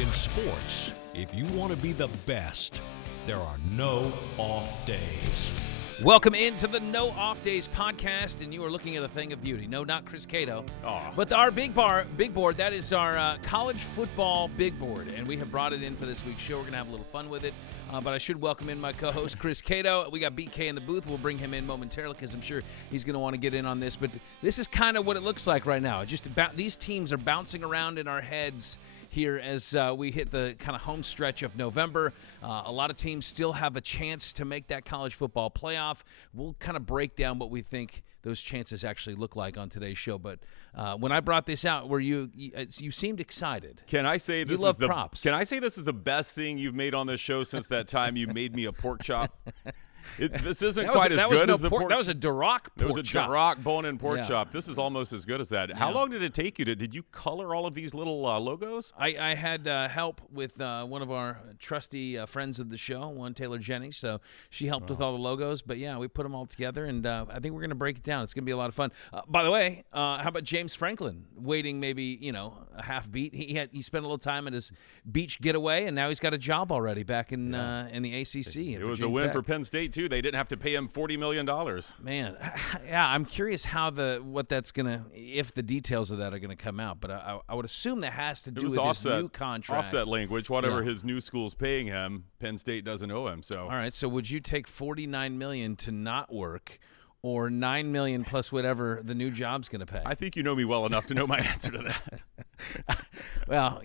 In sports, if you want to be the best, there are no off days. Welcome into the No Off Days podcast, and you are looking at a thing of beauty. No, not Chris Cato, but our big board. That is our college football big board, and we have brought it in for this week's show. We're going to have a little fun with it, but I should welcome in my co-host, Chris Cato. We got BK in the booth. We'll bring him in momentarily because I'm sure he's going to want to get in on this, but this is kind of what it looks like right now. Just about these teams are bouncing around in our heads here as we hit the kind of home stretch of November. A lot of teams still have a chance to make that college football playoff. We'll kind of break down what we think those chances actually look like on today's show. But when I brought this out, where you seemed excited. Can I say this is props? Can I say this is the best thing you've made on this show since that time you made me a pork chop? This isn't quite as good as the pork. That was a Duroc pork chop. It was a Duroc bone-in pork chop. This is almost as good as that. How long did it take you? Did you color all of these little logos? I had help with one of our trusty friends of the show, one Taylor Jennings. So she helped with all the logos. But, yeah, we put them all together, and I think we're going to break it down. It's going to be a lot of fun. By the way, how about James Franklin waiting maybe, a half beat? He spent a little time at his beach getaway, and now he's got a job already back in the ACC. It was a win for Penn State, too. They didn't have to pay him $40 million. Man, yeah, I'm curious how what that's gonna, if the details of that are gonna come out. But I would assume that has to do with his new contract. Offset language, whatever his new school's paying him, Penn State doesn't owe him. So all right, so would you take $49 million to not work, or $9 million plus whatever the new job's going to pay? I think you know me well enough to know my answer to that. Well,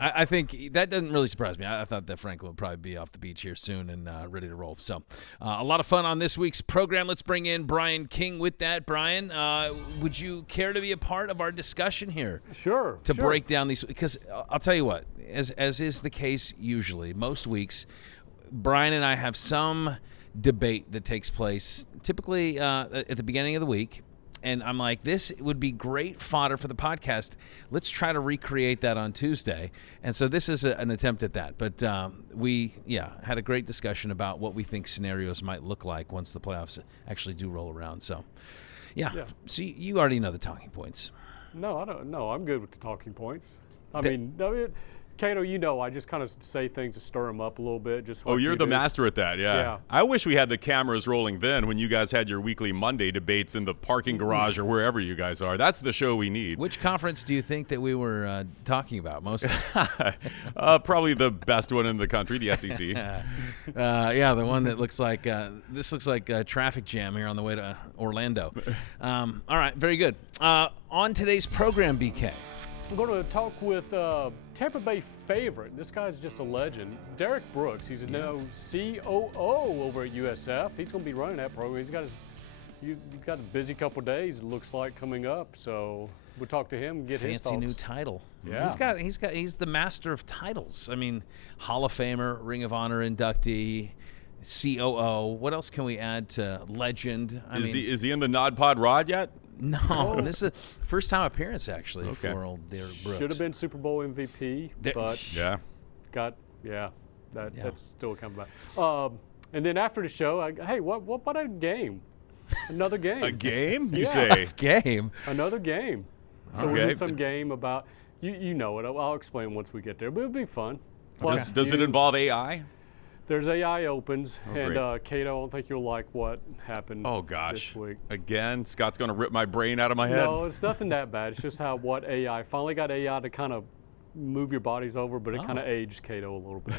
I think that doesn't really surprise me. I thought that Franklin would probably be off the beach here soon and ready to roll. So a lot of fun on this week's program. Let's bring in Brian King with that. Brian, would you care to be a part of our discussion here? Sure. To break down these, because I'll tell you what, as is the case usually, most weeks, Brian and I have some debate that takes place typically at the beginning of the week, and I'm like, this would be great fodder for the podcast. Let's try to recreate that on Tuesday. And so this is an attempt at that. But we had a great discussion about what we think scenarios might look like once the playoffs actually do roll around. So so you already know the talking points. No, I don't know. I'm good with the talking points. Cato, I just kind of say things to stir them up a little bit. You're the master at that, yeah. I wish we had the cameras rolling then when you guys had your weekly Monday debates in the parking garage or wherever you guys are. That's the show we need. Which conference do you think that we were talking about most? Probably the best one in the country, the SEC. The one that looks like this looks like a traffic jam here on the way to Orlando. All right, very good. On today's program, BK. I'm going to talk with Tampa Bay favorite. This guy's just a legend. Derrick Brooks. He's now COO over at USF. He's going to be running that program. He's got a busy couple days, it looks like, coming up. So we'll talk to him and get his thoughts. Fancy new title. Yeah. He's the master of titles. I mean, Hall of Famer, Ring of Honor inductee, COO. What else can we add to legend? Is he in the nodpod rod yet? No, this is a first-time appearance, actually, for old Derrick Brooks. Should have been Super Bowl MVP, but that's still coming back. And then after the show, what about a game? Another game. A game? You say? Game? Another game. So we'll do some game about, you know it. I'll explain once we get there, but it'll be fun. Plus, does it involve AI? There's AI opens, and Cato, I don't think you'll like what happened this week. Again, Scott's going to rip my brain out of my head. No, it's nothing that bad. It's just what AI, finally got AI to kind of move your bodies over, but it kind of aged Cato a little bit.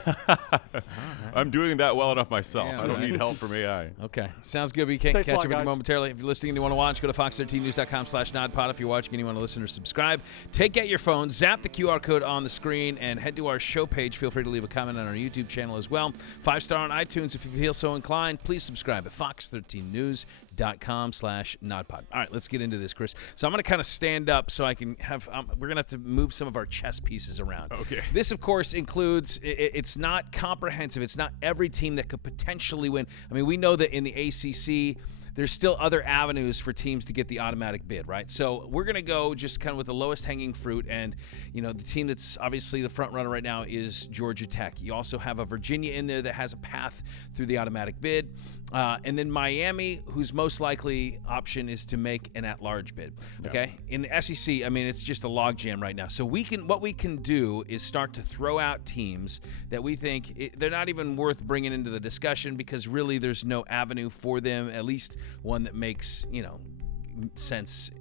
I'm doing that well enough myself. I don't need help from AI. Okay. Sounds good, BK. Thanks Catch up with with you momentarily. If you're listening and you want to watch, go to fox13news.com/nodpod. If you're watching and you want to listen or subscribe, take out your phone, zap the QR code on the screen, and head to our show page. Feel free to leave a comment on our YouTube channel as well. 5-star on iTunes if you feel so inclined. Please subscribe at fox13news.com/nodpod. All right, let's get into this, Chris. So I'm going to kind of stand up so I can have we're going to have to move some of our chess pieces around. Okay. This, of course, includes it's not comprehensive. It's not every team that could potentially win. I mean, we know that in the ACC, there's still other avenues for teams to get the automatic bid, right? So we're going to go just kind of with the lowest hanging fruit. And, the team that's obviously the front runner right now is Georgia Tech. You also have a Virginia in there that has a path through the automatic bid. And then Miami, whose most likely option is to make an at-large bid, okay? In the SEC, it's just a logjam right now. So what we can do is start to throw out teams that we think they're not even worth bringing into the discussion because really there's no avenue for them, at least one that makes, sense,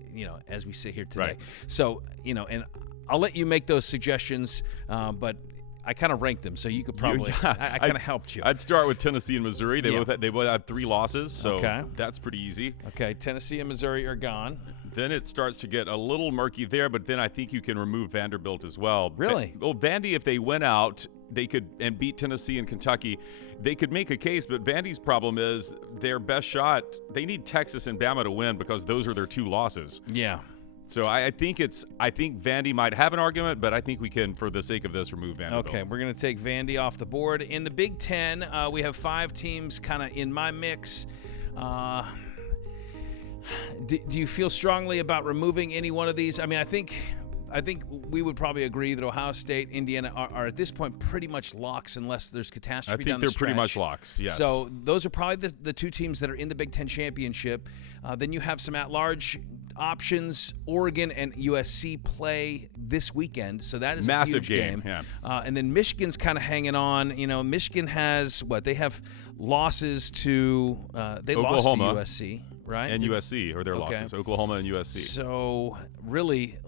as we sit here today. Right. So, and I'll let you make those suggestions, but I kind of ranked them, so you could probably. I kind of helped you. I'd start with Tennessee and Missouri. They both had 3 losses, so that's pretty easy. Okay, Tennessee and Missouri are gone. Then it starts to get a little murky there, but then I think you can remove Vanderbilt as well. Really? Vandy, if they went out, they could and beat Tennessee and Kentucky, they could make a case. But Vandy's problem is their best shot. They need Texas and Bama to win because those are their 2 losses. Yeah. So I think Vandy might have an argument, but I think we can, for the sake of this, remove Vanderbilt. Okay, we're going to take Vandy off the board. In the Big Ten, we have 5 teams kind of in my mix. Do you feel strongly about removing any one of these? I think we would probably agree that Ohio State, Indiana are at this point pretty much locks unless there's catastrophe down the stretch. I think they're pretty much locks, yes. So those are probably the 2 teams that are in the Big Ten championship. Then you have some at-large options. Oregon and USC play this weekend, so that is massive a huge game. Yeah. And then Michigan's kind of hanging on. Michigan has they have losses to Oklahoma, lost to USC, right? And USC are their losses. Oklahoma and USC. So really,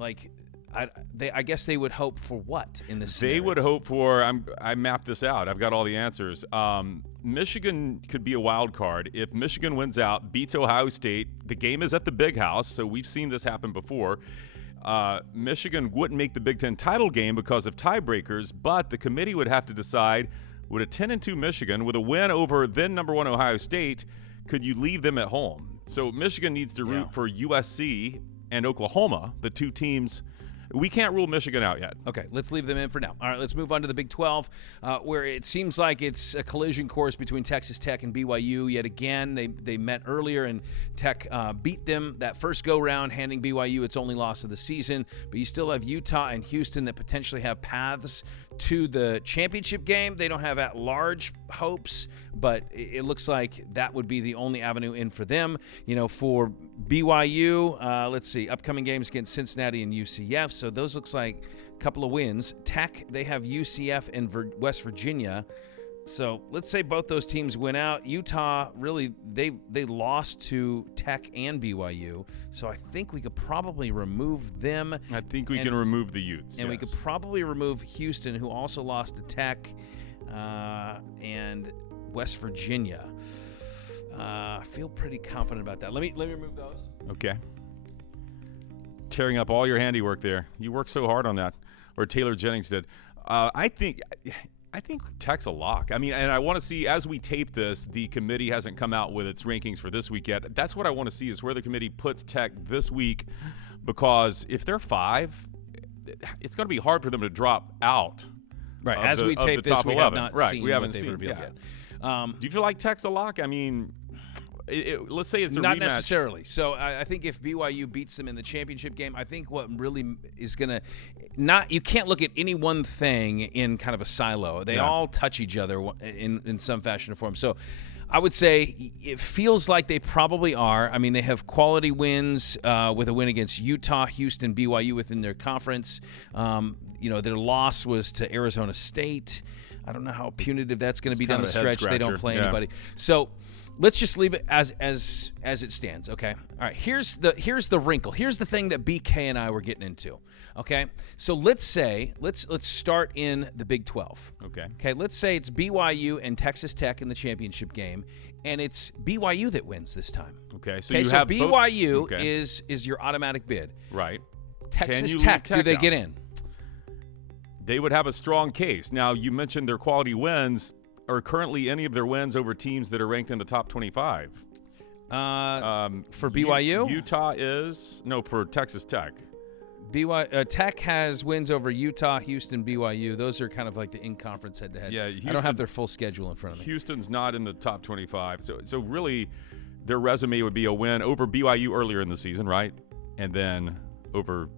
I guess they would hope for what in this scenario? They would hope for, I mapped this out. I've got all the answers. Michigan could be a wild card. If Michigan wins out, beats Ohio State, the game is at the Big House, so we've seen this happen before. Michigan wouldn't make the Big Ten title game because of tiebreakers, but the committee would have to decide, would a 10-2 Michigan with a win over then number 1 Ohio State, could you leave them at home? So Michigan needs to root for USC and Oklahoma, the 2 teams. We can't rule Michigan out yet. Okay, let's leave them in for now. All right, let's move on to the Big 12, where it seems like it's a collision course between Texas Tech and BYU. Yet again, they met earlier, and Tech beat them that first go-round, handing BYU its only loss of the season. But you still have Utah and Houston that potentially have paths to the championship game. They don't have at-large hopes, but it looks like that would be the only avenue in for them. For BYU, let's see, upcoming games against Cincinnati and UCF. So those looks like a couple of wins. Tech, they have UCF and West Virginia. So let's say both those teams win out. Utah, really, they lost to Tech and BYU. So I think we could probably remove them. I think we can remove the Utes. And we could probably remove Houston, who also lost to Tech, and West Virginia. I feel pretty confident about that. Let me remove those. Okay. Tearing up all your handiwork there. You worked so hard on that, or Taylor Jennings did. I think Tech's a lock. And I want to see, as we tape this, the committee hasn't come out with its rankings for this week yet. That's what I want to see, is where the committee puts Tech this week, because if they're 5, it's going to be hard for them to drop out. Right. As we tape this, we have not seen we haven't what they've seen revealed yet. Do you feel like Tech's a lock? Let's say it's a rematch. Not necessarily. So I think if BYU beats them in the championship game, I think what really is going to you can't look at any one thing in kind of a silo. They all touch each other in some fashion or form. So I would say it feels like they probably are. They have quality wins with a win against Utah, Houston, BYU within their conference. Their loss was to Arizona State. I don't know how punitive that's going to be down the stretch. They don't play anybody. So let's just leave it as it stands, okay? All right, here's the wrinkle. Here's the thing that BK and I were getting into, okay? So let's start in the Big 12. Okay, let's say it's BYU and Texas Tech in the championship game, and it's BYU that wins this time. Okay, so BYU is your automatic bid. Right. Texas Tech, do they get in? They would have a strong case. Now, you mentioned their quality wins. Are currently any of their wins over teams that are ranked in the top 25? For BYU? Utah is? No, for Texas Tech. Tech has wins over Utah, Houston, BYU. Those are kind of like the in-conference head-to-head. Yeah, Houston, I don't have their full schedule in front of me. Houston's not in the top 25. So really, their resume would be a win over BYU earlier in the season, right? And then over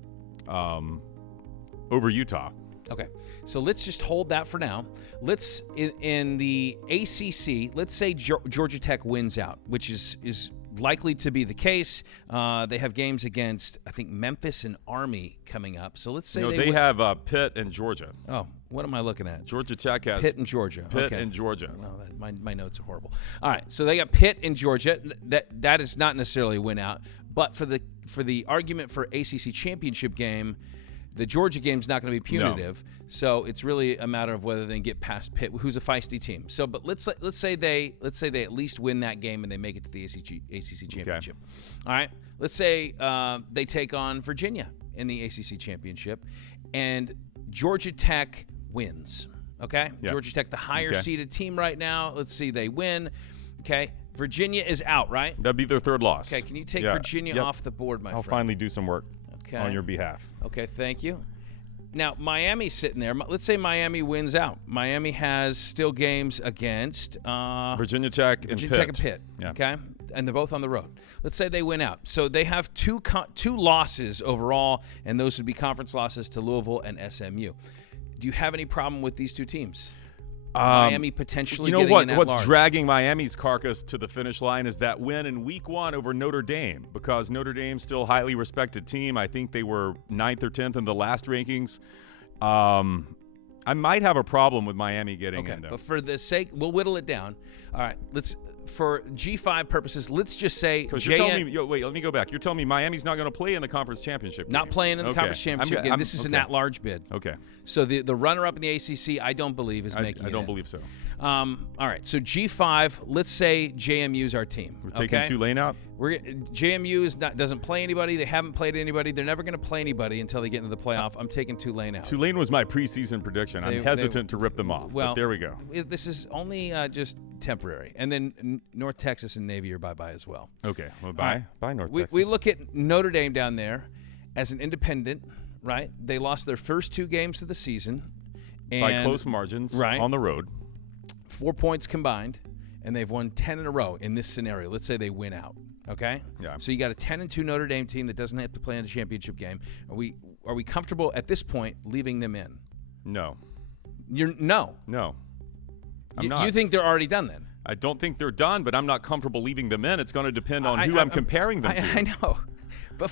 Utah. Okay, so let's just hold that for now. Let's in the ACC. Let's say Georgia Tech wins out, which is likely to be the case. They have games against, I think, Memphis and Army coming up. So let's say they have Pitt and Georgia. Oh, what am I looking at? Georgia Tech has Pitt and Georgia. Pitt and Georgia. Well, my notes are horrible. All right, so they got Pitt and Georgia. That is not necessarily a win out, but for the argument for ACC championship game, the Georgia game's not going to be punitive, so it's really a matter of whether they can get past Pitt, who's a feisty team. So, but let's say they at least win that game and they make it to the ACC championship. Okay. All right, let's say they take on Virginia in the ACC championship, and Georgia Tech wins. Okay, yep. Georgia Tech, the higher seeded team right now. Let's see, they win. Okay, Virginia is out, right? That'd be their third loss. Okay, can you take Virginia off the board, my friend? I'll finally do some work. Okay. On your behalf. Okay, thank you. Now, Miami's sitting there. Let's say Miami wins out. Miami has still games against Virginia Tech and Pitt. Yeah. Okay, and they're both on the road. Let's say they win out. So they have two losses overall, and those would be conference losses to Louisville and SMU. Do you have any problem with these two teams? Miami potentially getting in at what's large. Dragging Miami's carcass to the finish line is that win in week 1 over Notre Dame, because Notre Dame's still a highly respected team. I think they were 9th or 10th in the last rankings. I might have a problem with Miami getting in, though. But for the sake, we'll whittle it down. All right, for G5 purposes, let's just say. Because you're telling me, wait, let me go back. You're telling me Miami's not going to play in the conference championship game. Not playing in the conference championship game. This is an at-large bid. Okay. So the runner-up in the ACC, I don't believe is making it. I don't believe so. All right, so G5, let's say JMU's our team. We're taking Tulane out? JMU doesn't play anybody. They haven't played anybody. They're never going to play anybody until they get into the playoff. I'm taking Tulane out. Tulane was my preseason prediction. I'm hesitant to rip them off, but there we go. This is only just temporary. And then North Texas and Navy are bye-bye as well. Okay, well, bye North Texas. We look at Notre Dame down there as an independent, right? They lost their first 2 games of the season. By close margins on the road. 4 points combined, and they've won 10 in a row in this scenario. Let's say they win out, okay? Yeah. So you got a 10-2 Notre Dame team that doesn't have to play in a championship game. Are we comfortable at this point leaving them in? No. No. I'm not. You think they're already done then? I don't think they're done, but I'm not comfortable leaving them in. It's going to depend on who I'm comparing them to. I know. But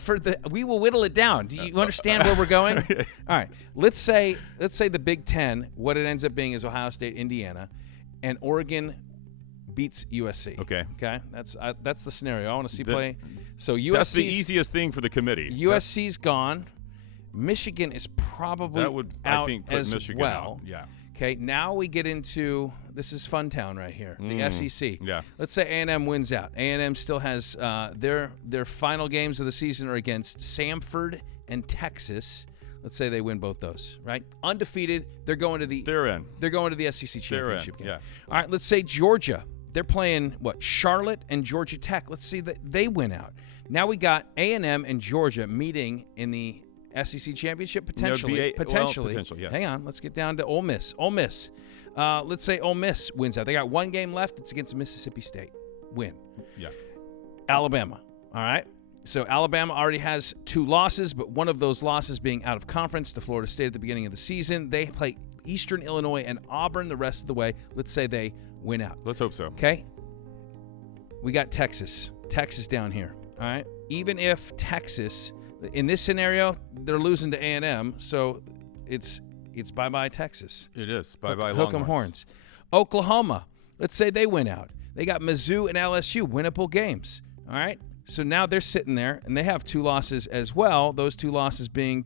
we will whittle it down. Do you understand where we're going? All right. Let's say the Big Ten, what it ends up being is Ohio State, Indiana, and Oregon beats USC. Okay. That's the scenario I want to see play. So USC. That's the easiest thing for the committee. USC's gone. Michigan is probably out as Michigan well. Out. Yeah. Okay, now we get into, this is Fun Town right here, the SEC. Yeah. Let's say A&M wins out. A&M still has their final games of the season are against Samford and Texas. Let's say they win both those, right? Undefeated, they're going to the They're going to the SEC championship game. Yeah. All right, let's say Georgia. They're playing Charlotte and Georgia Tech. Let's see that they win out. Now we got A&M and Georgia meeting in the SEC championship potentially. Potential, yes. Hang on, let's get down to Ole Miss. Let's say Ole Miss wins out. They got 1 game left. It's against Mississippi State. Win. Yeah. Alabama. All right. So Alabama already has 2 losses, but one of those losses being out of conference to Florida State at the beginning of the season. They play Eastern Illinois and Auburn the rest of the way. Let's say they win out. Let's hope so. Okay. We got Texas. Texas down here. All right. Even if Texas, in this scenario, they're losing to A&M, so it's bye-bye Texas. It is. Bye-bye Hook 'em horns. Oklahoma. Let's say they win out. They got Mizzou and LSU, winnable games. All right. So now they're sitting there, and they have 2 losses as well. Those 2 losses being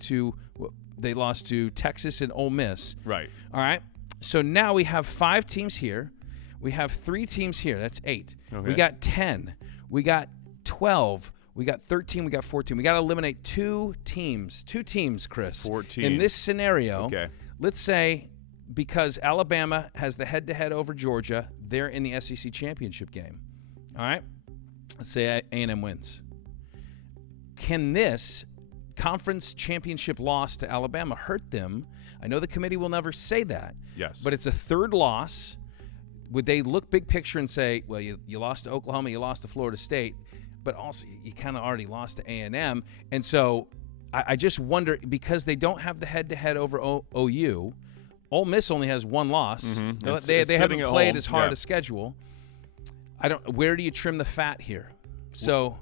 they lost to Texas and Ole Miss. Right. All right. So now we have 5 teams here. We have 3 teams here. That's 8. Okay. We got 10. We got 12. We got 13. We got 14. We got to eliminate 2 teams. 2 teams, Chris. 14. In this scenario, let's say because Alabama has the head-to-head over Georgia, they're in the SEC championship game. All right? Let's say A&M wins. Can this conference championship loss to Alabama hurt them? I know the committee will never say that. Yes. But it's a 3rd loss. would they look big picture and say, well, you lost to Oklahoma, you lost to Florida State, but also you kind of already lost to A&M. And so I just wonder, because they don't have the head-to-head over OU, Ole Miss only has one loss. Mm-hmm. They haven't played as hard a schedule. Where do you trim the fat here? So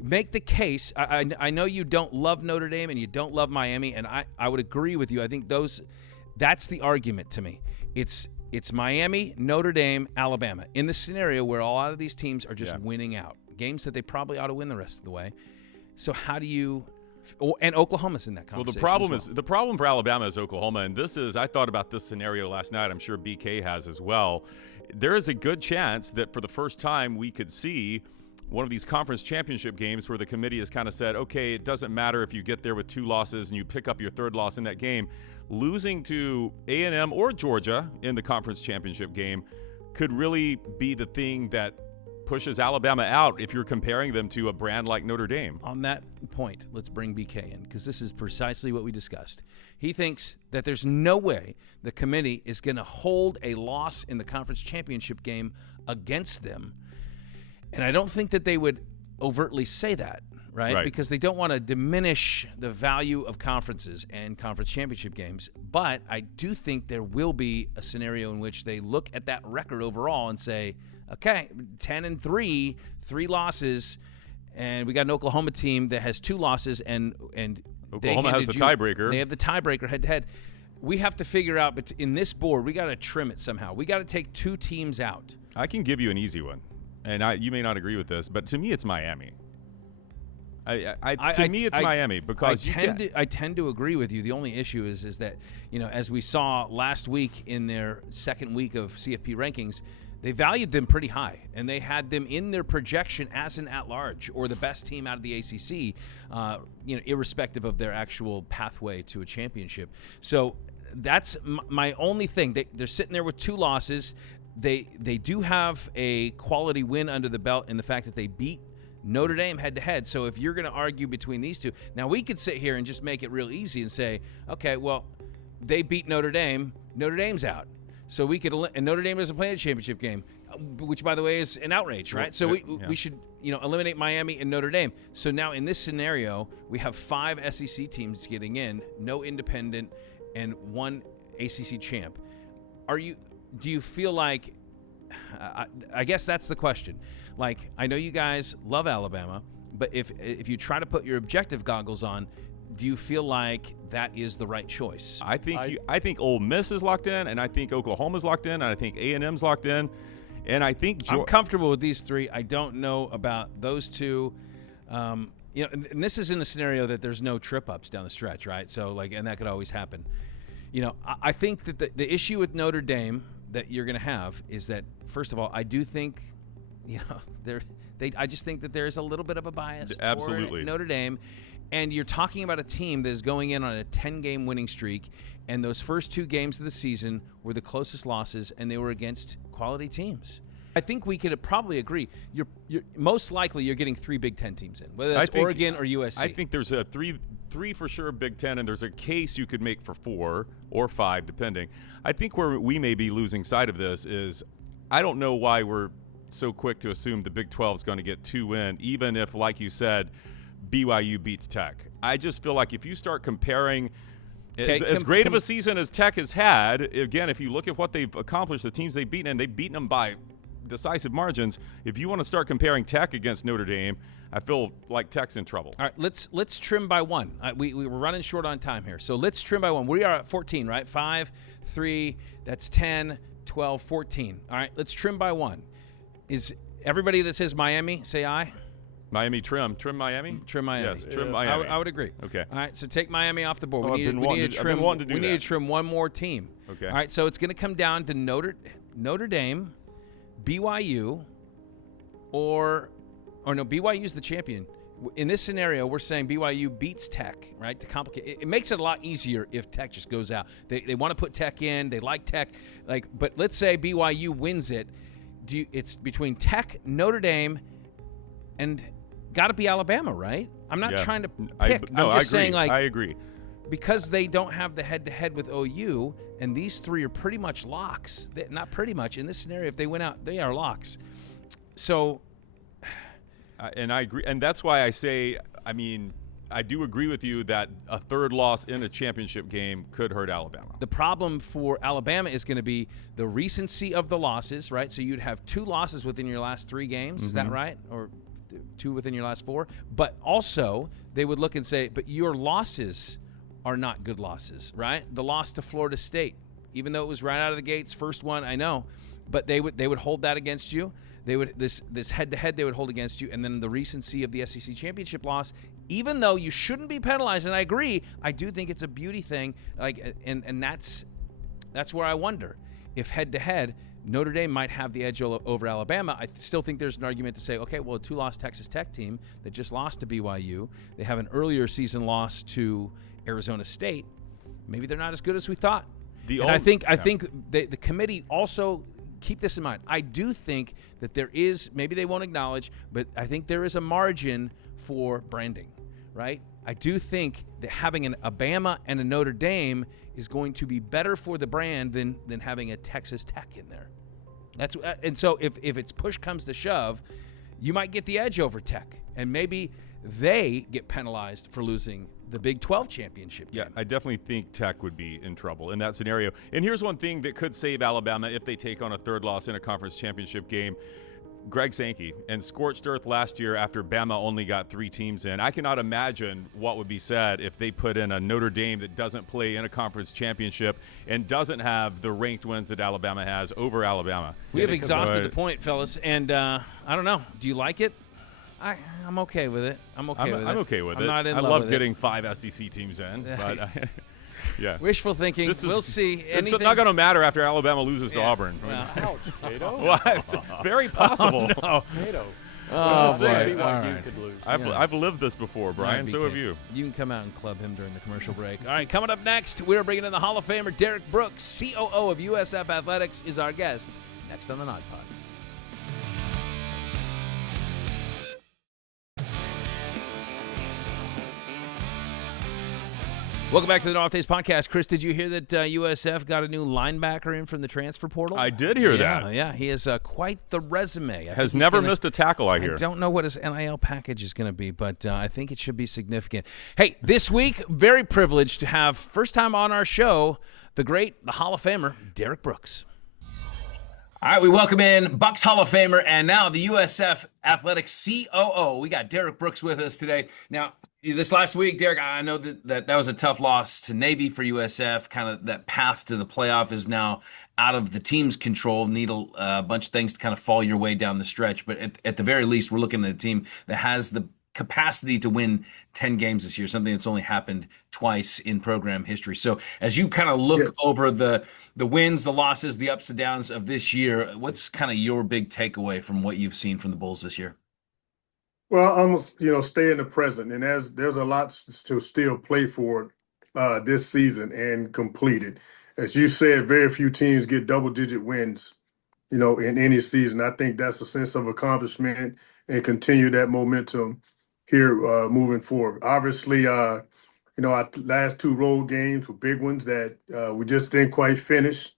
make the case. I know you don't love Notre Dame and you don't love Miami, and I would agree with you. I think that's the argument to me. It's Miami, Notre Dame, Alabama. In the scenario where a lot of these teams are just winning out. Games that they probably ought to win the rest of the way. So how do you and Oklahoma's in that conversation. Well, the problem for Alabama is Oklahoma, and I thought about this scenario last night. I'm sure BK has as well. There is a good chance that for the first time we could see one of these conference championship games where the committee has kind of said, okay, it doesn't matter if you get there with 2 losses and you pick up your 3rd loss in that game. Losing to A&M or Georgia in the conference championship game could really be the thing that pushes Alabama out if you're comparing them to a brand like Notre Dame. On that point, let's bring BK in, because this is precisely what we discussed. He thinks that there's no way the committee is going to hold a loss in the conference championship game against them. And I don't think that they would overtly say that, right? Because they don't want to diminish the value of conferences and conference championship games. But I do think there will be a scenario in which they look at that record overall and say, okay, 10-3, 3 losses, and we got an Oklahoma team that has 2 losses, and Oklahoma has the tiebreaker. They have the tiebreaker head-to-head. We have to figure out, but in this board, we got to trim it somehow. We got to take 2 teams out. I can give you an easy one, and you may not agree with this, but to me, it's Miami. To me, it's Miami, because I tend to agree with you. The only issue is that, as we saw last week in their second week of CFP rankings, they valued them pretty high, and they had them in their projection as an at-large or the best team out of the ACC, irrespective of their actual pathway to a championship. So that's my only thing. They're sitting there with 2 losses. They do have a quality win under the belt in the fact that they beat Notre Dame head-to-head. So if you're going to argue between these two, now we could sit here and just make it real easy and say, okay, well, they beat Notre Dame. Notre Dame's out. So we could, and Notre Dame doesn't play a championship game, which, by the way, is an outrage, right? So we should, eliminate Miami and Notre Dame. So now in this scenario, we have 5 SEC teams getting in, no independent, and 1 ACC champ. Do you feel like? I guess that's the question. Like, I know you guys love Alabama, but if you try to put your objective goggles on, do you feel like that is the right choice? I think Ole Miss is locked in, and I think Oklahoma's locked in, and I think A&M's locked in, and I think I'm comfortable with these 3. I don't know about those 2. And this is in a scenario that there's no trip-ups down the stretch, right? So, and that could always happen. I think that the issue with Notre Dame that you're going to have is that, first of all, I do think, I just think that there's a little bit of a bias toward Notre Dame. And you're talking about a team that is going in on a 10-game winning streak, and those first 2 games of the season were the closest losses, and they were against quality teams. I think we could probably agree. You're most likely you're getting 3 Big Ten teams in, whether that's Oregon or USC. I think there's a three for sure Big Ten, and there's a case you could make for 4 or 5, depending. I think where we may be losing sight of this is I don't know why we're so quick to assume the Big 12 is going to get 2 in, even if, like you said, BYU beats Tech. I just feel like if you start comparing as great of a season as Tech has had, again, if you look at what they've accomplished, the teams they've beaten, and they've beaten them by decisive margins, if you want to start comparing Tech against Notre Dame, I feel like Tech's in trouble. All right, let's trim by 1. We were running short on time here, so let's trim by 1. We are at 14, right? 5, 3, that's 10, 12, 14. All right, let's trim by 1. Is everybody that says Miami, say aye? Miami trim Miami? Trim Miami. Yes, trim Miami. I would agree. Okay. All right, so take Miami off the board. I've been wanting to do we need to trim 1 more team. Okay. All right, so it's going to come down to Notre Dame, BYU, or no, BYU's the champion. In this scenario, we're saying BYU beats Tech, right? To complicate it makes it a lot easier if Tech just goes out. They want to put Tech in. They like Tech, but let's say BYU wins it. It's between Tech, Notre Dame, and got to be Alabama, right? I'm not trying to pick. I agree. saying, I agree. because they don't have the head-to-head with OU, and these three are pretty much locks. Not pretty much. In this scenario, if they went out, they are locks. So, and I agree, and that's why I say, I mean, I do agree with you that a third loss in a championship game could hurt Alabama. The problem for Alabama is going to be the recency of the losses, right? So you'd have 2 losses within your last 3 games. Is that right? Or 2 within your last 4? But also, they would look and say, but your losses are not good losses, right? The loss to Florida State, even though it was right out of the gates, first one, I know, but they would hold that against you. They would this head-to-head they would hold against you, and then the recency of the SEC championship loss, even though you shouldn't be penalized, and I agree, I do think it's a beauty thing, like, and that's where I wonder if head-to-head Notre Dame might have the edge over Alabama. I still think there's an argument to say, okay, well, a 2-loss Texas Tech team that just lost to BYU, they have an earlier season loss to Arizona State. Maybe they're not as good as we thought. I think the committee also, keep this in mind, I do think that there is, maybe they won't acknowledge, but I think there is a margin for branding, right? I do think that having an Alabama and a Notre Dame is going to be better for the brand than having a Texas Tech in there. And so if it's push comes to shove, you might get the edge over Tech, and maybe they get penalized for losing the Big 12 championship game. Yeah, I definitely think Tech would be in trouble in that scenario. And here's one thing that could save Alabama if they take on a third loss in a conference championship game. Greg Sankey and scorched earth last year after Bama only got 3 teams in. I cannot imagine what would be said if they put in a Notre Dame that doesn't play in a conference championship and doesn't have the ranked wins that Alabama has over Alabama. We have exhausted the point, fellas, and I don't know. Do you like it? I'm okay with it. I'm okay with it. Not in love love with getting 5 SEC teams in, but yeah. Wishful thinking. We'll see. It's not going to matter after Alabama loses to Auburn. Ouch, Cato. Well, it's very possible. Oh, no. Cato. Oh, just saying. boy. All right. Could lose. I've lived this before, Brian. Right, so have you. You can come out and club him during the commercial break. All right, coming up next, we're bringing in the Hall of Famer Derrick Brooks, COO of USF Athletics, is our guest next on the nodpod. Welcome back to the North Days Podcast. Chris, did you hear that USF got a new linebacker in from the transfer portal? I did hear that. Yeah, he has quite the resume. Has never missed a tackle, I hear. I don't know what his NIL package is going to be, but I think it should be significant. Hey, this week, very privileged to have, first time on our show, the Hall of Famer, Derrick Brooks. All right, we welcome in Bucs Hall of Famer and now the USF Athletics COO. We got Derrick Brooks with us today. Now, this last week, Derrick, I know that was a tough loss to Navy for USF. Kind of that path to the playoff is now out of the team's control. Need a bunch of things to kind of fall your way down the stretch. But at the very least, we're looking at a team that has the capacity to win 10 games this year, something that's only happened twice in program history. So as you kind of look over the wins, the losses, the ups and downs of this year, what's kind of your big takeaway from what you've seen from the Bulls this year? Well, almost, stay in the present. And there's a lot to still play for this season and complete it. As you said, very few teams get double-digit wins, in any season. I think that's a sense of accomplishment and continue that momentum here moving forward. Obviously, our last 2 road games were big ones that we just didn't quite finish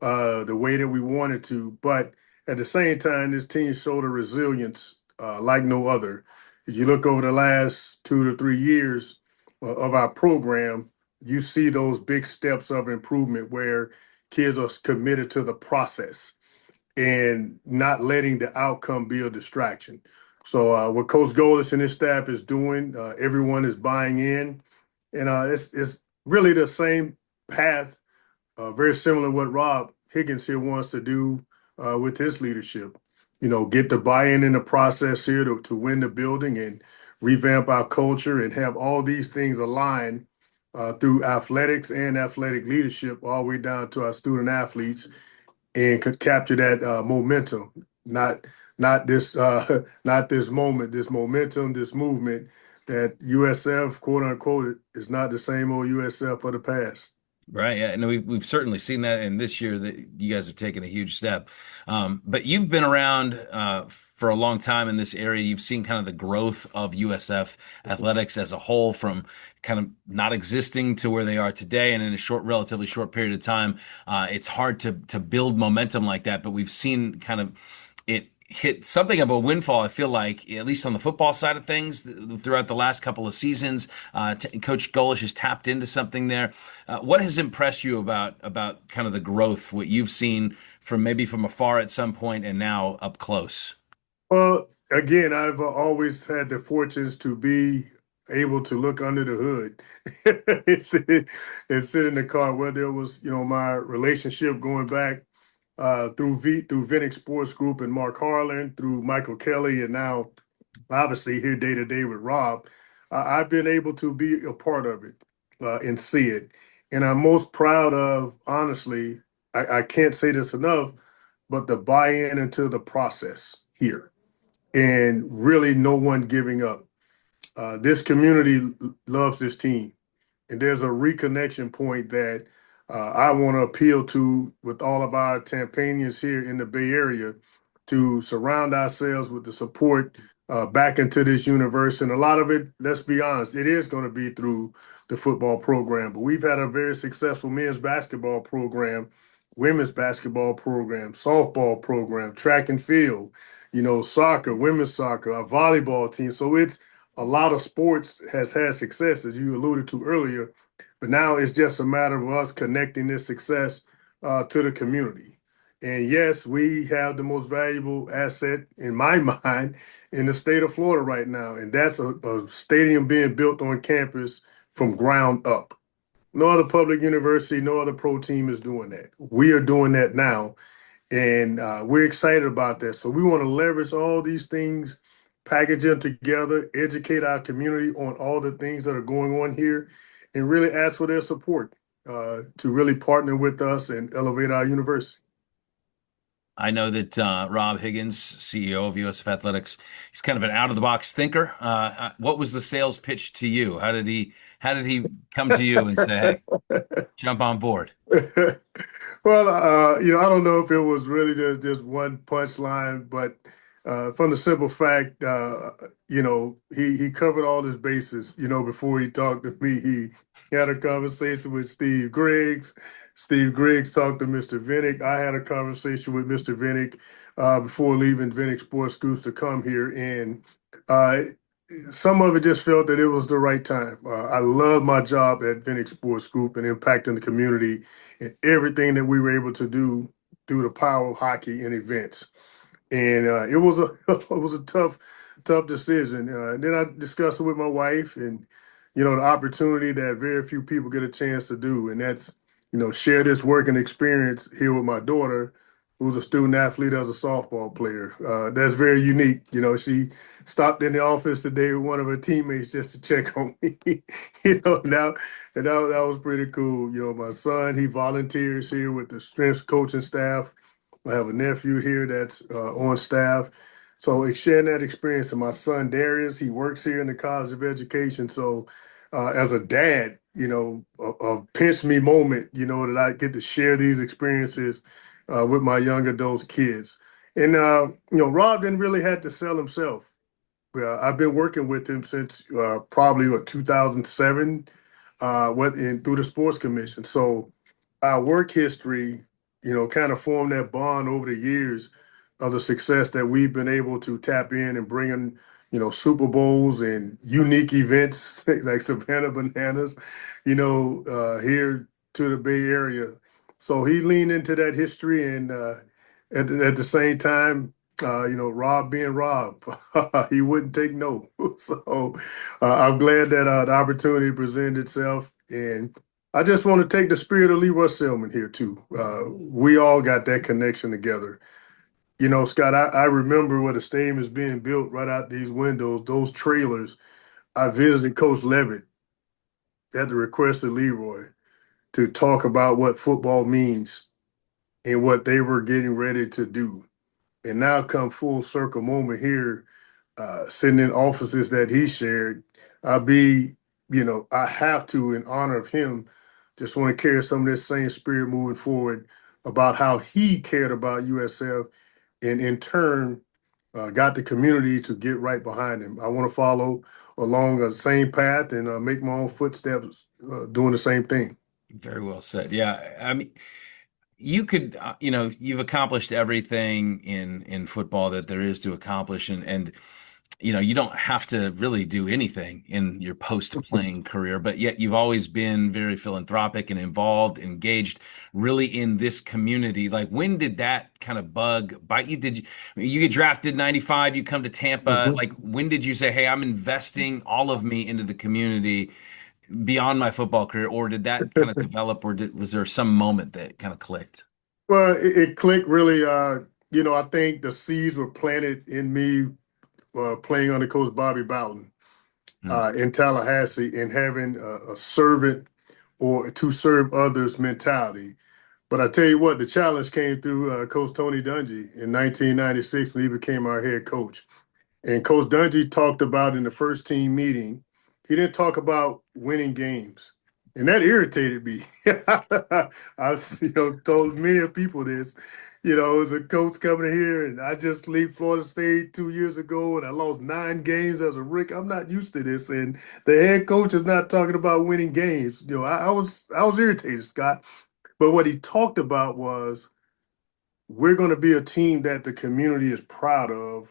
the way that we wanted to. But at the same time, this team showed a resilience like no other. If you look over the last 2 to 3 years of our program, you see those big steps of improvement where kids are committed to the process and not letting the outcome be a distraction. So what Coach Goalies and his staff is doing, everyone is buying in. And it's really the same path, very similar to what Rob Higgins here wants to do with his leadership. Get the buy-in in the process here to win the building and revamp our culture and have all these things aligned through athletics and athletic leadership all the way down to our student athletes and could capture that momentum, not this moment, this momentum, this movement that USF, quote unquote, is not the same old USF of the past. Right. Yeah. And we've certainly seen that. And this year that you guys have taken a huge step. But you've been around for a long time in this area. You've seen kind of the growth of USF athletics as a whole, from kind of not existing to where they are today. And in a relatively short period of time, it's hard to build momentum like that. But we've seen kind of it hit something of a windfall, I feel like, at least on the football side of things, throughout the last couple of seasons. Coach Golish has tapped into something there. What has impressed you about kind of the growth, what you've seen from maybe from afar at some point and now up close? Well, again, I've always had the fortunes to be able to look under the hood and sit in the car, whether it was, my relationship going back through Vinnick Sports Group and Mark Harlan, through Michael Kelly, and now obviously here day to day with Rob. I've been able to be a part of it and see it. And I'm most proud of, honestly, I can't say this enough, but the buy-in into the process here and really no one giving up. This community loves this team, and there's a reconnection point that I want to appeal to with all of our Tampanians here in the Bay Area to surround ourselves with the support back into this universe. And a lot of it, let's be honest, it is going to be through the football program. But we've had a very successful men's basketball program, women's basketball program, softball program, track and field, soccer, women's soccer, a volleyball team. So it's a lot of sports has had success, as you alluded to earlier, but now it's just a matter of us connecting this success to the community. And yes, we have the most valuable asset, in my mind, in the state of Florida right now, and that's a stadium being built on campus from ground up. No other public university, no other pro team is doing that. We are doing that now, and we're excited about that. So we want to leverage all these things, package them together, educate our community on all the things that are going on here, and really ask for their support to really partner with us and elevate our university. I know that Rob Higgins, CEO of USF Athletics, he's kind of an out-of-the-box thinker. What was the sales pitch to you? How did he come to you and say, "Hey, jump on board"? Well, I don't know if it was really just one punchline, but from the simple fact, he covered all his bases, before he talked to me. He had a conversation with Steve Griggs. Steve Griggs talked to Mr. Vinnick. I had a conversation with Mr. Vinnick before leaving Vinnick Sports Schools to come here. And some of it just felt that it was the right time. I love my job at Vinnick Sports Group and impacting the community and everything that we were able to do through the power of hockey and events. And it was a tough decision. And then I discussed it with my wife, and the opportunity that very few people get a chance to do, and that's share this working experience here with my daughter, who's a student athlete as a softball player. That's very unique. She stopped in the office today with one of her teammates just to check on me. Now, and that was pretty cool. My son, he volunteers here with the strength coaching staff. I have a nephew here that's on staff. So sharing that experience, and my son Darius, he works here in the College of Education. So as a dad, a pinch me moment, that I get to share these experiences with my young adult kids. And, Rob didn't really have to sell himself. I've been working with him since probably 2007 through the Sports Commission. So our work history, kind of formed that bond over the years of the success that we've been able to tap in and bring in, Super Bowls and unique events like Savannah Bananas, here to the Bay Area. So he leaned into that history, and at the same time, Rob being Rob, he wouldn't take no. So I'm glad that the opportunity presented itself, and I just want to take the spirit of Leroy Selman here too. We all got that connection together. Scott, I remember when the stadium is being built right out these windows, those trailers. I visited Coach Levitt at the request of Leroy to talk about what football means and what they were getting ready to do. And now come full circle moment here, sitting in offices that he shared. I have to, in honor of him, just want to carry some of this same spirit moving forward about how he cared about USF and in turn got the community to get right behind him. I want to follow along the same path and make my own footsteps doing the same thing. Very well said. Yeah. I mean, you could, you've accomplished everything in football that there is to accomplish. And you don't have to really do anything in your post-playing career, but yet you've always been very philanthropic and involved, engaged really in this community. Like, when did that kind of bug bite you? Did you get drafted in 95, you come to Tampa, like when did you say, hey, I'm investing all of me into the community beyond my football career, or did that kind of develop, or was there some moment that kind of clicked? Well, it clicked really, I think the seeds were planted in me playing under Coach Bobby Bowden in Tallahassee and having a servant or to serve others mentality. But I tell you what, the challenge came through Coach Tony Dungy in 1996 when he became our head coach. And Coach Dungy talked about in the first team meeting, he didn't talk about winning games. And that irritated me. I've told many people this. As a coach coming here, and I just leave Florida State 2 years ago, and I lost 9 games as a rookie. I'm not used to this, and the head coach is not talking about winning games. I was irritated, Scott. But what he talked about was we're going to be a team that the community is proud of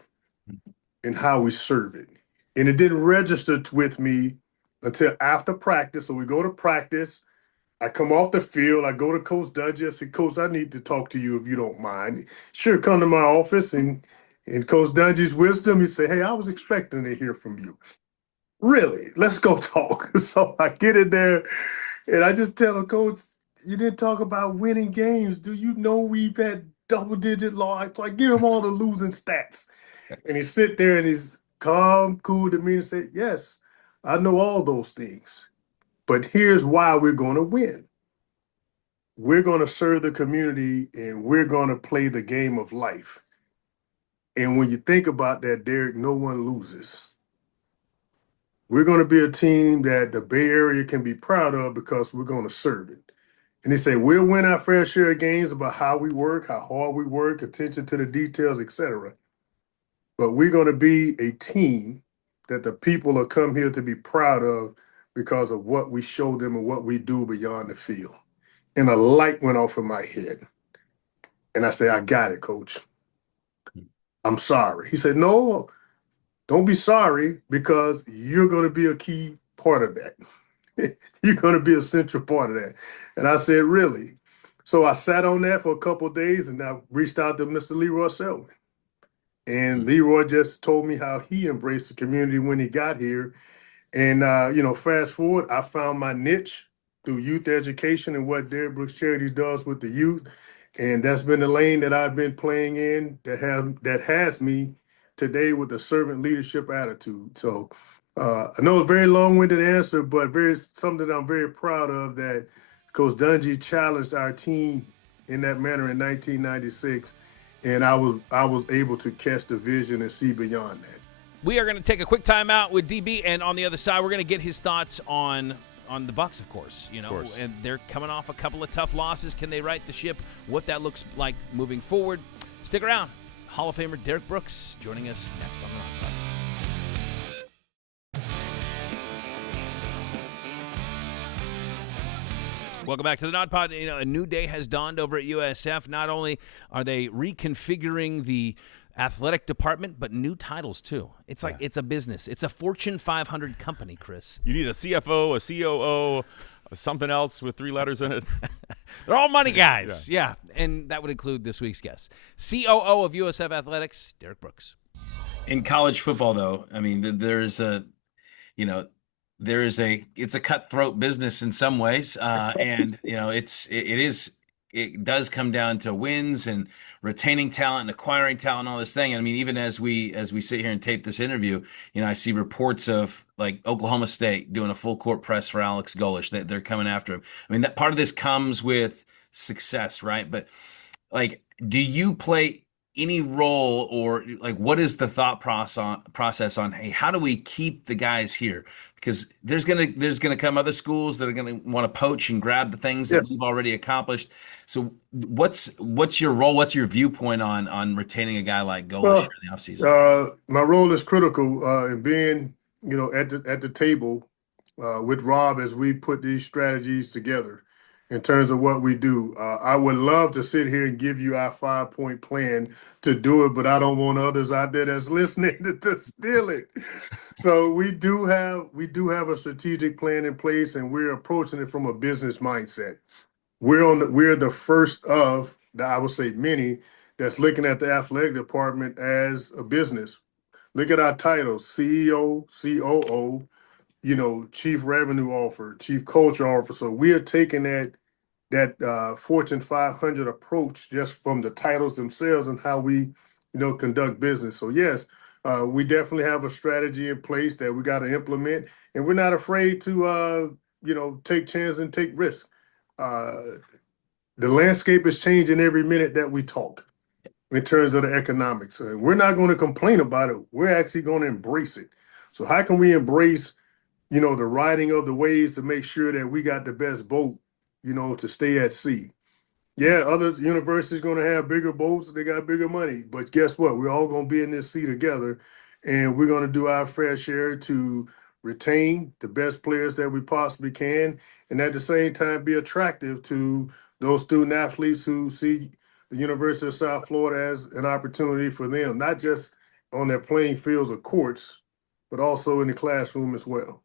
and how we serve it. And it didn't register with me until after practice. So we go to practice. I come off the field. I go to Coach Dungy. I said, Coach, I need to talk to you if you don't mind. Sure, come to my office. And in Coach Dungy's wisdom, he said, hey, I was expecting to hear from you. Really? Let's go talk. So I get in there, and I just tell him, Coach, you didn't talk about winning games. Do you know we've had double-digit loss? So I give him all the losing stats. And he sit there, and he's calm, cool to me, and say, yes, I know all those things. But here's why we're going to win. We're going to serve the community, and we're going to play the game of life. And when you think about that, Derrick, no one loses. We're going to be a team that the Bay Area can be proud of because we're going to serve it. And they say, we'll win our fair share of games about how we work, how hard we work, attention to the details, etc. But we're going to be a team that the people will come here to be proud of because of what we show them and what we do beyond the field. And a light went off in my head. And I said, I got it, Coach. I'm sorry. He said, no, don't be sorry, because you're going to be a key part of that. You're going to be a central part of that. And I said, really? So I sat on that for a couple of days, and I reached out to Mr. Leroy Selman. And Leroy just told me how he embraced the community when he got here. And, fast forward, I found my niche through youth education and what Derrick Brooks Charities does with the youth. And that's been the lane that I've been playing in that has me today with a servant leadership attitude. So I know a very long-winded answer, but something that I'm very proud of, that Coach Dungy challenged our team in that manner in 1996. And I was able to catch the vision and see beyond that. We are going to take a quick timeout with DB, and on the other side, we're going to get his thoughts on the Bucs, of course. And they're coming off a couple of tough losses. Can they right the ship? What that looks like moving forward. Stick around. Hall of Famer Derrick Brooks joining us next on the nodpod. Welcome back to the nodpod. A new day has dawned over at USF. Not only are they reconfiguring the athletic department, but new titles too. It's like it's a business. It's a Fortune 500 company, Chris. You need a CFO, a COO, something else with 3 letters in it. They're all money guys. Yeah. And that would include this week's guest, COO of USF Athletics, Derrick Brooks. In college football, though, I mean, it's a cutthroat business in some ways. And it does come down to wins and retaining talent and acquiring talent and all this thing. I mean, even as we sit here and tape this interview, I see reports of like Oklahoma State doing a full court press for Alex Golesh, that they're coming after him. I mean, that part of this comes with success, right? But like, do you play any role, or like what is the thought process on, hey, how do we keep the guys here? Because there's gonna come other schools that are gonna want to poach and grab the things that we've already accomplished. So what's your role? What's your viewpoint on retaining a guy like Goalies in the offseason? My role is critical in being, at the table with Rob as we put these strategies together in terms of what we do. I would love to sit here and give you our 5-point plan to do it, but I don't want others out there that's listening to steal it. So we do have a strategic plan in place, and we're approaching it from a business mindset. We're the first of, I would say, many that's looking at the athletic department as a business. Look at our titles: CEO, COO, Chief Revenue Officer, Chief Culture Officer. So we are taking that Fortune 500 approach just from the titles themselves and how we, conduct business. So yes, we definitely have a strategy in place that we got to implement, and we're not afraid to, take chances and take risks. The landscape is changing every minute that we talk in terms of the economics. We're not going to complain about it. We're actually going to embrace it. So how can we embrace, the riding of the waves to make sure that we got the best boat, to stay at sea? Yeah, other universities going to have bigger boats. They got bigger money. But guess what? We're all going to be in this sea together, and we're going to do our fair share to retain the best players that we possibly can, and at the same time be attractive to those student athletes who see the University of South Florida as an opportunity for them, not just on their playing fields or courts, but also in the classroom as well.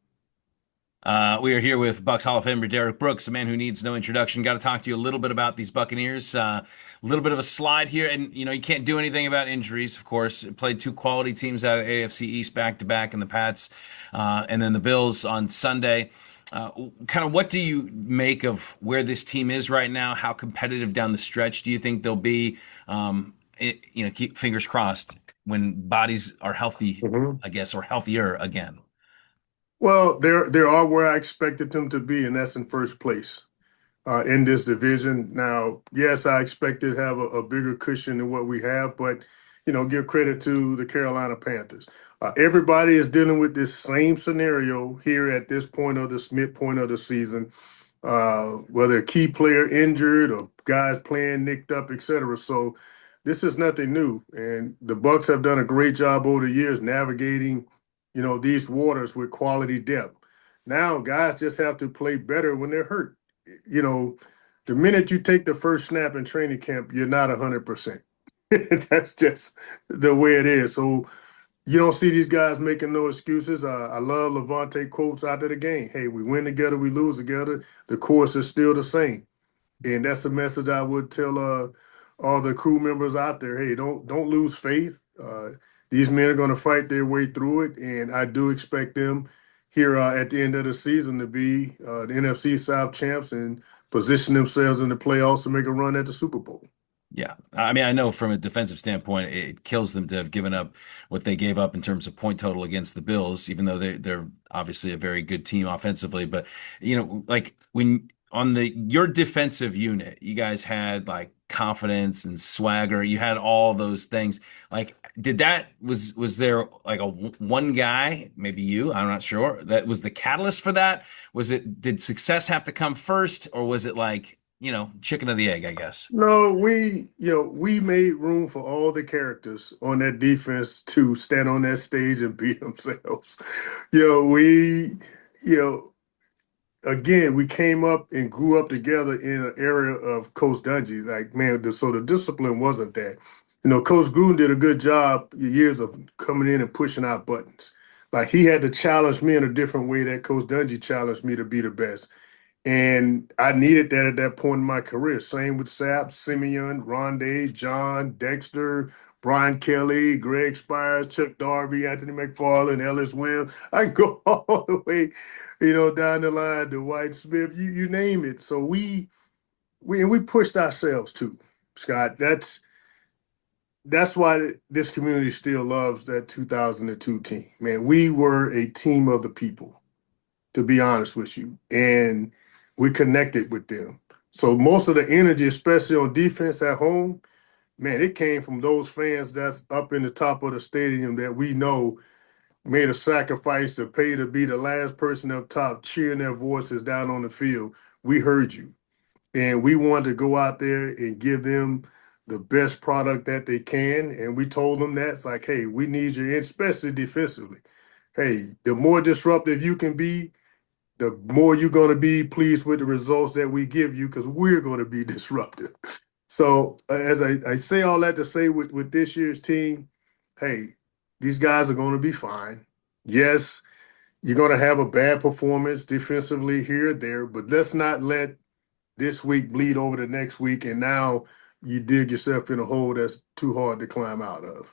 We are here with Bucs Hall of Famer Derrick Brooks, a man who needs no introduction. Got to talk to you a little bit about these Buccaneers. A little bit of a slide here, and you can't do anything about injuries, of course. Played 2 quality teams out of AFC East back-to-back, and the Pats, and then the Bills on Sunday. Kind of what do you make of where this team is right now? How competitive down the stretch do you think they'll be? Keep fingers crossed when bodies are healthy, I guess, or healthier again. Well, they are where I expected them to be, and that's in first place in this division. Now, yes, I expected to have a bigger cushion than what we have, but, give credit to the Carolina Panthers. Everybody is dealing with this same scenario here at this point of this midpoint of the season, whether a key player injured or guys playing nicked up, etc. So this is nothing new, and the Bucs have done a great job over the years navigating, these waters with quality depth. Now, guys just have to play better when they're hurt. The minute you take the first snap in training camp, you're not 100%. That's just the way it is. So you don't see these guys making no excuses. I love Levante quotes after the game. Hey, we win together, we lose together. The course is still the same. And that's a message I would tell all the crew members out there. Hey, don't lose faith. These men are going to fight their way through it, and I do expect them here at the end of the season to be the NFC South champs and position themselves in the playoffs to make a run at the Super Bowl. Yeah. I mean, I know from a defensive standpoint, it kills them to have given up what they gave up in terms of point total against the Bills, even though they're obviously a very good team offensively. But, like when on your defensive unit, you guys had like confidence and swagger. You had all those things. Like, was there like one guy, maybe you, I'm not sure, that was the catalyst for that? Did success have to come first, or was it like, chicken or the egg, I guess? No, we made room for all the characters on that defense to stand on that stage and be themselves. Again, we came up and grew up together in an era of Coach Dungy. Like, man, so the discipline wasn't that. Coach Gruden did a good job years of coming in and pushing out buttons. Like, he had to challenge me in a different way that Coach Dungy challenged me to be the best. And I needed that at that point in my career. Same with Sapp, Simeon, Rondé, John, Dexter, Brian Kelly, Greg Spires, Chuck Darby, Anthony McFarland, Ellis Williams. I can go all the way, down the line to White Smith, you name it. So we pushed ourselves too, Scott. That's why this community still loves that 2002 team. Man, we were a team of the people, to be honest with you. And we connected with them. So most of the energy, especially on defense at home, man, it came from those fans that's up in the top of the stadium that we know made a sacrifice to pay to be the last person up top, cheering their voices down on the field. We heard you. And we wanted to go out there and give them the best product that they can. And we told them that. It's like, hey, we need you, especially defensively. Hey, the more disruptive you can be, the more you're going to be pleased with the results that we give you, because we're going to be disruptive. So as I say all that to say with this year's team, hey, these guys are going to be fine. Yes, you're going to have a bad performance defensively here or there, but let's not let this week bleed over the next week, and now you dig yourself in a hole that's too hard to climb out of.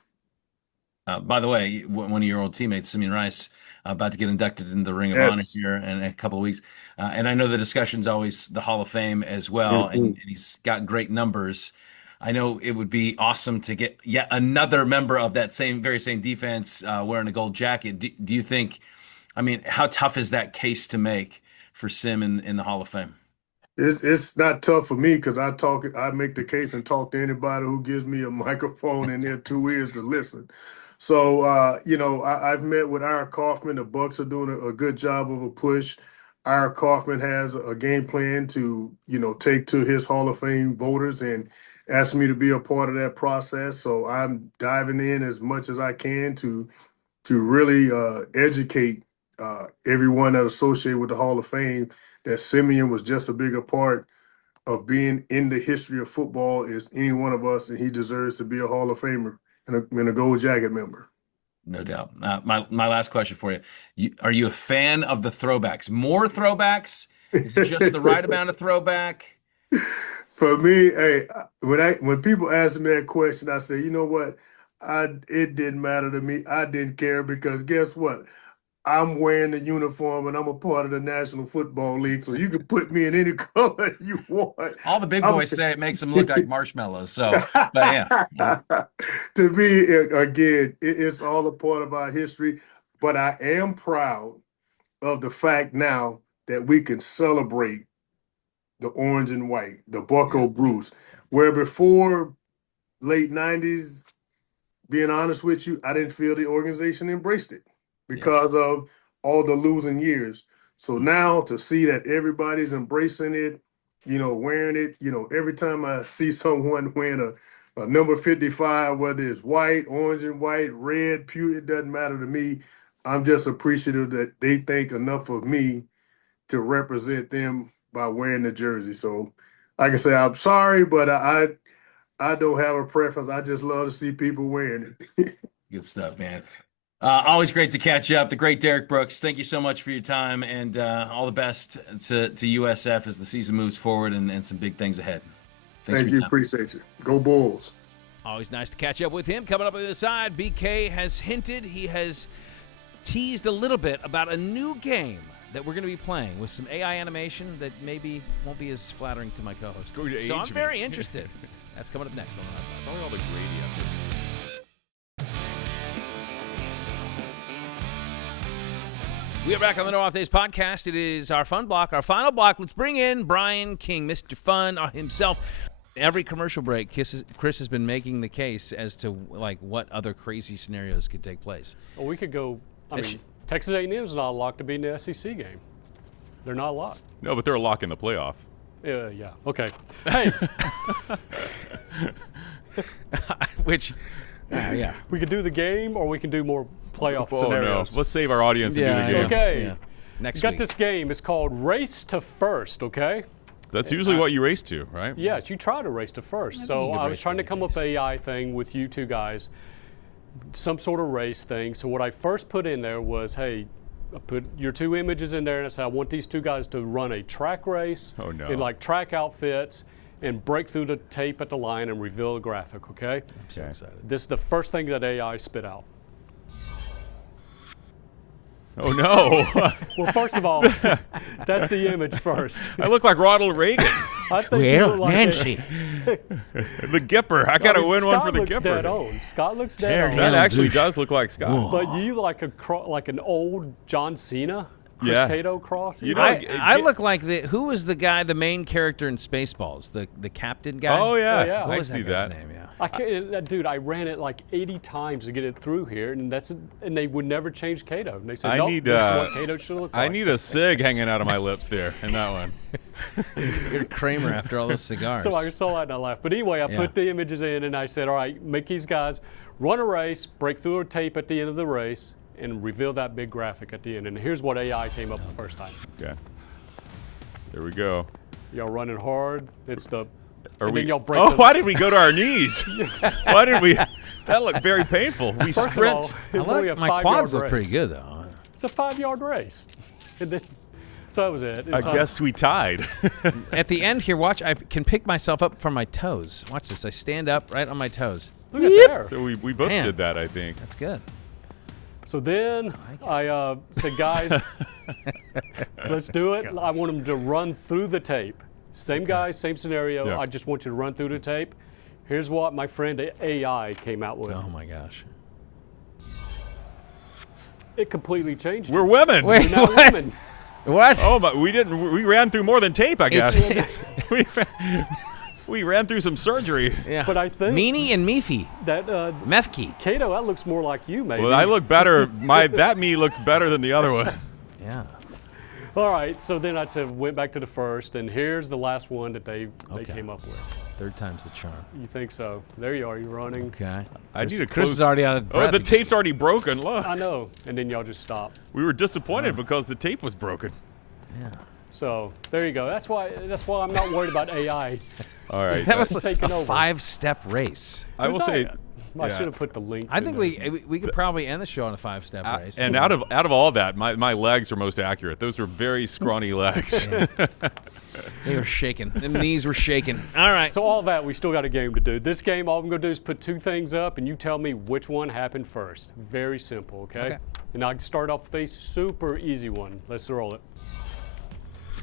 By the way, one of your old teammates, Simeon Rice, about to get inducted into the Ring of Honor here in a couple of weeks. And I know the discussion's always the Hall of Fame as well, and he's got great numbers. I know it would be awesome to get yet another member of that very same defense wearing a gold jacket. Do you think, I mean, how tough is that case to make for Sim in the Hall of Fame? It's not tough for me because I make the case and talk to anybody who gives me a microphone and their 2 ears to listen. So, I've met with Ira Kaufman. The Bucs are doing a good job of a push. Ira Kaufman has a game plan to, take to his Hall of Fame voters and asked me to be a part of that process. So I'm diving in as much as I can to really educate everyone that associated with the Hall of Fame that Simeon was just a bigger part of being in the history of football as any one of us, and he deserves to be a Hall of Famer and a gold jacket member. No doubt. My last question for you. Are you a fan of the throwbacks? More throwbacks? Is it just the right amount of throwback? For me, hey, when people ask me that question, I say, you know what? It didn't matter to me. I didn't care because guess what? I'm wearing the uniform and I'm a part of the National Football League, so you can put me in any color you want. All the big boys say it makes them look like marshmallows. So, but yeah. To me, again, it's all a part of our history. But I am proud of the fact now that we can celebrate the orange and white, the Bucco Bruce, where before late 90s, being honest with you, I didn't feel the organization embraced it because of all the losing years. So now to see that everybody's embracing it, wearing it, every time I see someone wearing a number 55, whether it's white, orange and white, red, pewter, it doesn't matter to me. I'm just appreciative that they think enough of me to represent them by wearing the jersey. So like I say, I'm sorry, but I don't have a preference. I just love to see people wearing it. Good stuff, man. Always great to catch up. The great Derrick Brooks, thank you so much for your time, and all the best to USF as the season moves forward and some big things ahead. Thanks Thank you. Appreciate you. Go Bulls. Always nice to catch up with him. Coming up on the other side, BK has hinted, he has teased a little bit about a new game that we're going to be playing with some AI animation that maybe won't be as flattering to my co-host. So I'm very interested. That's coming up next on the nodpod. Probably all the Grady up there. We are back on the No Off Days podcast. It is our fun block, our final block. Let's bring in Brian King, Mr. Fun himself. Every commercial break, Chris has been making the case as to what other crazy scenarios could take place. Well, we could go. Texas A&M is not locked to be in the SEC game. They're not locked. No, but they're a lock in the playoff. Yeah. Okay. Hey. Yeah. We could do the game, or we can do more playoff scenarios. No. Let's save our audience and do the game. Okay. Yeah. Next got week. this game. It's called Race to First, okay? That's usually what you race to, right? Yes, you try to race to first. So I was trying to come up with an AI thing with you two guys, some sort of race thing. So what I first put in there was, hey, I put your two images in there, and I said, I want these two guys to run a track race in track outfits and break through the tape at the line and reveal the graphic, okay? I'm so excited. This is the first thing that AI spit out. Oh, no. Well, first of all, that's the image first. I look like Ronald Reagan. I think you look like Nancy. The Gipper. I got to win one for the Scott looks Gipper. dead on. Scott looks dead on. That actually does look like Scott. But you like an old John Cena? Chris Cato cross. You know, I look like who was the guy, the main character in Spaceballs, the captain guy? Oh yeah, yeah. What I was see that guy's that. name? Yeah. I can't, dude, I ran it like 80 times to get it through here, and they would never change Cato. And they said, nope, this is what Cato should look like. I need a cig hanging out of my lips there in that one. You're Kramer after all those cigars. So I saw that and I laughed. But anyway, I put the images in, and I said, all right, make these guys run a race, break through a tape at the end of the race, and reveal that big graphic at the end. And here's what AI came up the first time. Okay. There we go. Y'all running hard. It's the... Why did we go to our knees? Why did we? That looked very painful. We First sprint. of all, my quads look pretty good, though. It's a 5-yard race. And then, so that was it. I guess we tied. At the end here, watch, I can pick myself up from my toes. Watch this. I stand up right on my toes. Look at there. So we both did that, I think. That's good. So then I said, guys, let's do it. I want them to run through the tape. Same guys, same scenario. Yeah. I just want you to run through the tape. Here's what my friend AI came out with. Oh my gosh. It completely changed. We're women. Wait, We're now what? women. What? Oh, but we didn't. We ran through more than tape, I guess. It's we ran through some surgery. yeah. But I think Meanie and Meefy. that Mefky. Cato, that looks more like you, maybe. Well, I look better. That me looks better than the other one. Yeah. All right, so then I said went back to the first, and here's the last one that they Okay. came up with. Third time's the charm. You think so? There you are. You're running. Okay. I need a Chris close. is already out of breath. Oh, the He just- tape's already broken. Look. I know. And then y'all just stop. We were disappointed because the tape was broken. Yeah. So there you go. That's why I'm not worried about AI. All right. That was taking a over. 5-step race. I will say. I yeah. should have put the link. I in think there. we could probably end the show on a 5-step race. And out of all that, my legs are most accurate. Those were very scrawny legs. They were shaking. Them knees were shaking. All right. So all that, we still got a game to do. This game, all I'm going to do is put 2 things up, and you tell me which one happened first. Very simple, okay? And I can start off with a super easy one. Let's roll it.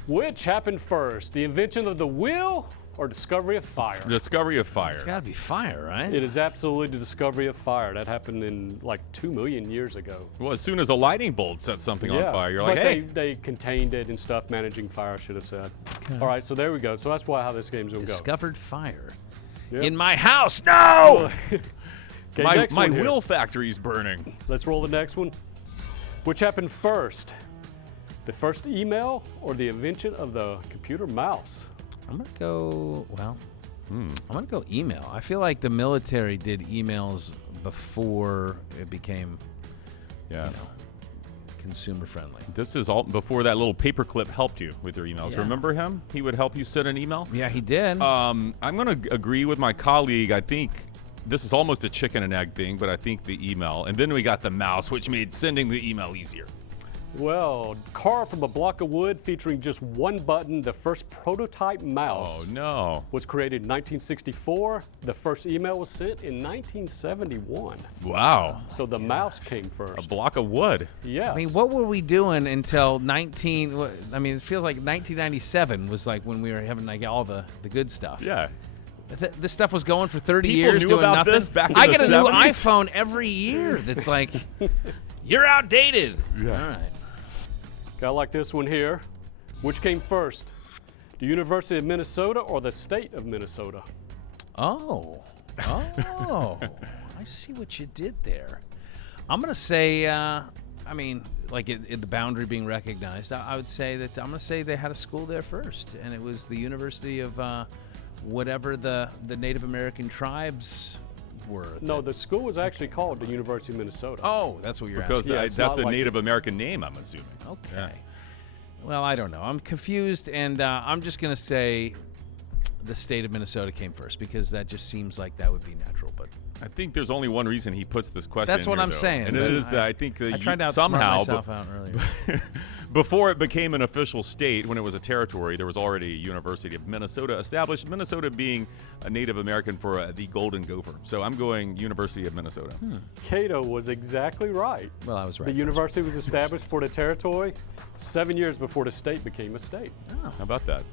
Which happened first, the invention of the wheel or discovery of fire? Discovery of fire. It's got to be fire, right? It is absolutely the discovery of fire. That happened in like 2 million years ago. Well, as soon as a lightning bolt set something on fire, you're like, but hey. they contained it and stuff, managing fire, I should have said. All right, so there we go. So that's how this game's going to go. Discovered fire. Yep. In my house. No! Okay, my next one here. wheel factory's burning. Let's roll the next one. Which happened first? The first email or the invention of the computer mouse? I'm going to go, I'm going to go email. I feel like the military did emails before it became, consumer friendly. This is all before that little paperclip helped you with your emails. Yeah. Remember him? He would help you send an email. Yeah, he did. I'm going to agree with my colleague. I think this is almost a chicken and egg thing, but I think the email. And then we got the mouse, which made sending the email easier. Well, carved from a block of wood featuring just one button, the first prototype mouse Oh, no. was created in 1964. The first email was sent in 1971. Wow. So the mouse came A first. block of wood. Yes. I mean, what were we doing until it feels like 1997 was like when we were having like all the good stuff. Yeah. This stuff was going for 30 People years knew doing about nothing. this back in I the get a new 70s? iPhone every year that's like, you're outdated. Yeah. All right. Got like this one here. Which came first? The University of Minnesota or the state of Minnesota? Oh. I see what you did there. I'm going to say, the boundary being recognized, I would say that I'm going to say they had a school there first, and it was the University of whatever the Native American tribes were. No, the school was actually called the University of Minnesota. Oh, that's what you're Because asking. Yeah, it's that's not a like- Native American name, I'm assuming. Okay. Yeah. Well, I don't know. I'm confused, and I'm just going to say the state of Minnesota came first because that just seems like that would be natural. But I think there's only one reason he puts this question That's in what here, I'm though. saying, And but it is that I think that I tried to outsmart somehow, myself out earlier. before it became an official state, when it was a territory, there was already a University of Minnesota established, Minnesota being a Native American for the Golden Gopher. So I'm going University of Minnesota. Cato was exactly right. Well, I was right. The university was established for the territory 7 years before the state became a state. How about that?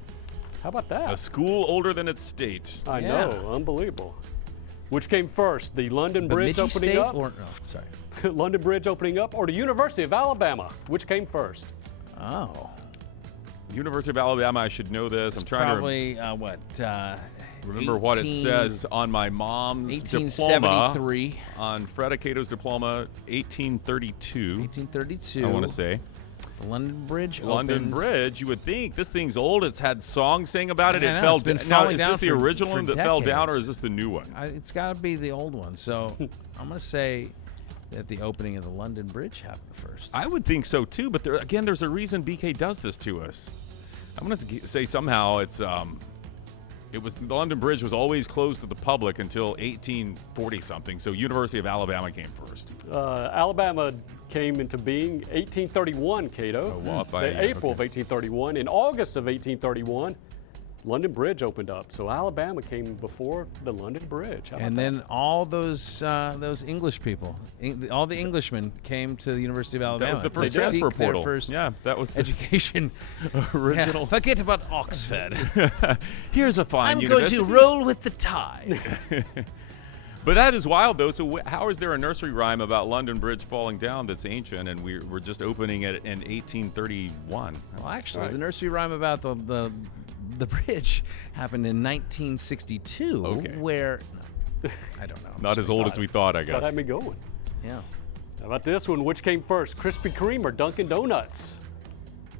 How about that? A school older than its state. I Yeah. know, unbelievable. Which came first, the London Bridge Bemidji opening State up? or no? Sorry. London Bridge opening up or the University of Alabama? Which came first? Oh. University of Alabama, I should know this. It's I'm trying probably, remember what it says on my mom's diploma. 1873. On Fred Cato's diploma, 1832. 1832. I want to say. The London Bridge London opened. Bridge, you would think. This thing's old. It's had songs saying about it. I It know, fell it's been down. Now, falling is down this the for original one that fell down, or decades. is this the new one? It's got to be the old one. So I'm going to say that the opening of the London Bridge happened first. I would think so, too. But again, there's a reason BK does this to us. I'm going to say somehow it's it was the London Bridge was always closed to the public until 1840 something. So University of Alabama came first. Alabama came into being 1831, Cato. April of 1831. In August of 1831, London Bridge opened up. So Alabama came before the London Bridge. How about And that? then all those English people, all the Englishmen came to the University of Alabama. That was the to first seek transfer their portal. First Yeah, that was the education. original. Yeah, forget about Oxford. Here's a fine I'm university. going to roll with the tide. But that is wild, though. So how is there a nursery rhyme about London Bridge falling down that's ancient, and we're just opening it in 1831? Well, actually, the nursery rhyme about the bridge happened in 1962, where I don't know. Not as old as we thought, I guess. That had me going. Yeah. How about this one? Which came first, Krispy Kreme or Dunkin' Donuts?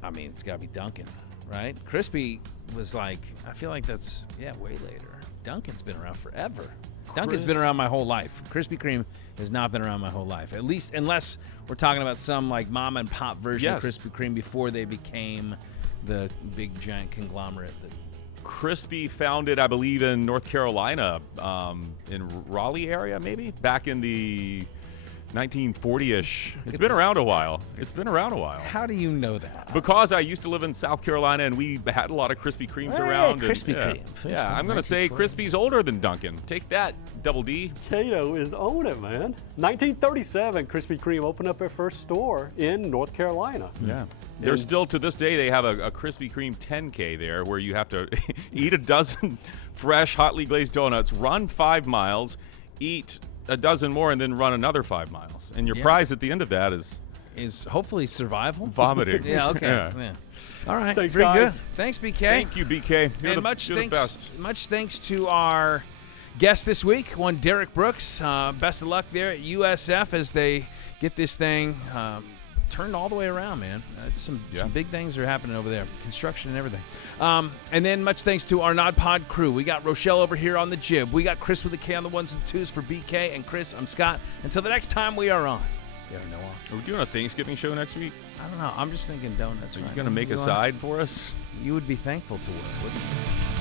I mean, it's got to be Dunkin', right? Crispy was like, I feel like that's, way later. Dunkin's been around forever. Dunkin's been around my whole life. Krispy Kreme has not been around my whole life. At least, unless we're talking about some like mom and pop version of Krispy Kreme before they became the big giant conglomerate. Crispy founded, I believe, in North Carolina, in Raleigh area, maybe back in the 1940-ish. It's been around a while. How do you know that? Because I used to live in South Carolina, and we had a lot of Krispy Kremes around. Krispy Kreme. Kreme. Yeah, I'm going to say Crispy's older than Dunkin'. Take that, Double D. Cato is on it, man. 1937, Krispy Kreme opened up their first store in North Carolina. Yeah. There's still, to this day, they have a Krispy Kreme 10K there where you have to eat a dozen fresh, hotly glazed donuts, run 5 miles, eat a dozen more, and then run another 5 miles. And your prize at the end of that is hopefully survival. Vomiting. Yeah, okay. Yeah. All right. Thanks, very guys. good. Thanks, BK. Thank you, BK. You're And the best. Much thanks to our guest this week, one Derrick Brooks. Best of luck there at USF as they get this thing turned all the way around, man. Some big things are happening over there, construction and everything. And then much thanks to our nodpod crew. We got Rochelle over here on the jib. We got Chris with the K on the ones and twos for BK. And Chris, I'm Scott. Until the next time we are on. We are no off. Are we doing a Thanksgiving show next week? I don't know. I'm just thinking donuts. Are you going to make a side for us? You would be thankful to it, wouldn't you?